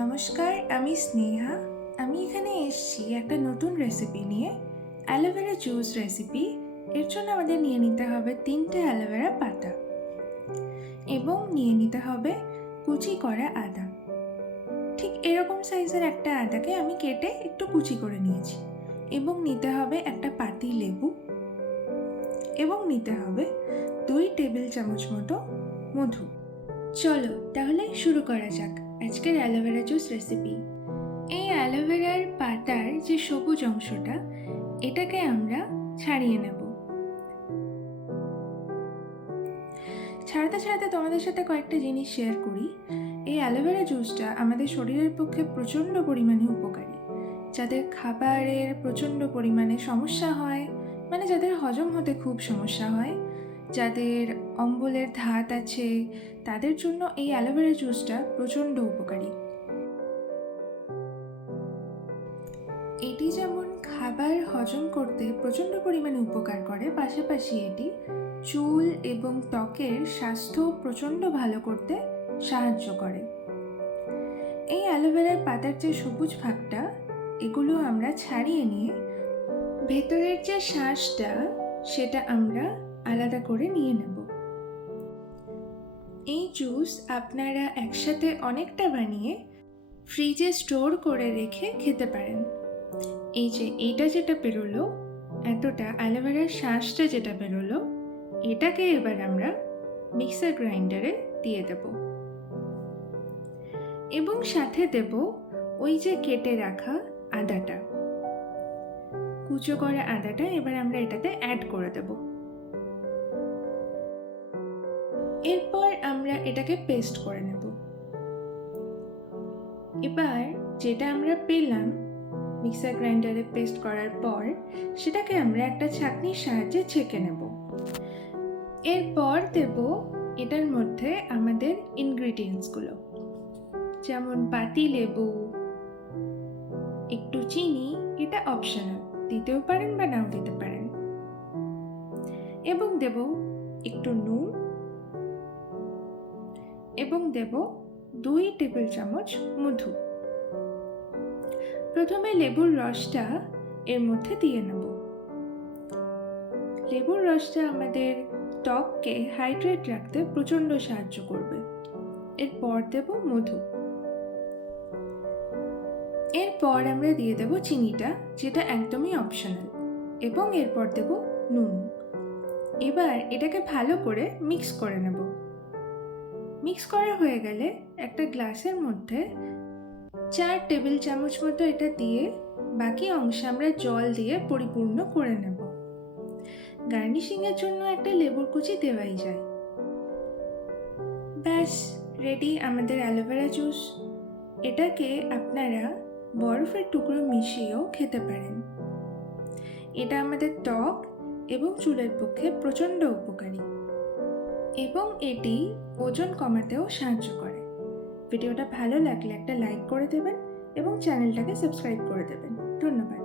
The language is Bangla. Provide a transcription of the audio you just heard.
নমস্কার, আমি স্নেহা। আমি এখানে এসেছি একটা নতুন রেসিপি নিয়ে, অ্যালোভেরা জুস রেসিপি। এর জন্য আমাদের নিয়ে নিতে হবে 3টে অ্যালোভেরা পাতা এবং নিয়ে নিতে হবে কুচি করা আদা। ঠিক এরকম সাইজের একটা আদাকে আমি কেটে একটু কুচি করে নিয়েছি। এবং নিতে হবে একটা পাতি লেবু এবং নিতে হবে 2 টেবিল চামচ মতো মধু। চলো তাহলে শুরু করা যাক আজকের অ্যালোভেরা জুস রেসিপি। এই অ্যালোভেরার পাতার যে সবুজ অংশটা, এটাকে আমরা ছাড়িয়ে নেব। ছাড়াতে ছাড়াতে তোমাদের সাথে কয়েকটা জিনিস শেয়ার করি। এই অ্যালোভেরা জুসটা আমাদের শরীরের পক্ষে প্রচণ্ড পরিমাণে উপকারী। যাদের খাবারের প্রচণ্ড পরিমাণে সমস্যা হয়, মানে যাদের হজম হতে খুব সমস্যা হয়, যাদের অম্বলের ধাত আছে, তাদের জন্য এই অ্যালোভেরা জুসটা প্রচণ্ড উপকারী। এটি যেমন খাবার হজম করতে প্রচণ্ড পরিমাণে উপকার করে, পাশাপাশি এটি চুল এবং ত্বকের স্বাস্থ্য প্রচণ্ড ভালো করতে সাহায্য করে। এই অ্যালোভেরার পাতার যে সবুজ ভাগটা, এগুলো আমরা ছাড়িয়ে নিয়ে ভেতরের যে শাঁসটা, সেটা আমরা আলাদা করে নিয়ে নেব। এই জুস আপনারা একসাথে অনেকটা বানিয়ে ফ্রিজে স্টোর করে রেখে খেতে পারেন। এই যে এইটা যেটা বেরোলো, এতটা অ্যালোভেরার শাঁসটা যেটা বেরোলো, এটাকে এবার আমরা মিক্সার গ্রাইন্ডারে দিয়ে দেব এবং সাথে দেব ওই যে কেটে রাখা আদাটা, কুচো করা আদাটা এবার আমরা এটাতে অ্যাড করে দেব। এরপর আমরা এটাকে পেস্ট করে নেব। এবার যেটা আমরা পেলাম মিক্সার গ্রাইন্ডারে পেস্ট করার পর, সেটাকে আমরা একটা ছাঁকনির সাহায্যে ছেঁকে নেব। এরপর দেব এটার মধ্যে আমাদের ইনগ্রিডিয়েন্টসগুলো, যেমন পাতি লেবু, একটু চিনি, এটা অপশনাল, দিতেও পারেন বা নাও দিতে পারেন, এবং দেব একটু নুন এবং দেব 2 টেবিল চামচ মধু। প্রথমে লেবুর রসটা এর মধ্যে দিয়ে নেব। লেবুর রসটা আমাদের ত্বককে হাইড্রেট রাখতে প্রচণ্ড সাহায্য করবে। এরপর দেব মধু। এরপর আমরা দিয়ে দেব চিনিটা, যেটা একদমই অপশনাল, এবং এরপর দেব নুন। এবার এটাকে ভালো করে মিক্স করে নেব। মিক্স করা হয়ে গেলে একটা গ্লাসের মধ্যে 4 টেবিল চামচ মতো এটা দিয়ে বাকি অংশ আমরা জল দিয়ে পরিপূর্ণ করে নেব। গার্নিশিংয়ের জন্য একটা লেবুর কুচি দেওয়াই যায়। ব্যাস রেডি আমাদের অ্যালোভেরা জুস। এটাকে আপনারা বরফের টুকরো মিশিয়েও খেতে পারেন। এটা আমাদের ত্বক এবং চুলের পক্ষে প্রচণ্ড উপকারী এবং এটি ওজন কমাতেও সাহায্য করে। ভিডিওটা ভালো লাগলে একটা লাইক করে দেবেন এবং চ্যানেলটাকে সাবস্ক্রাইব করে দেবেন। ধন্যবাদ।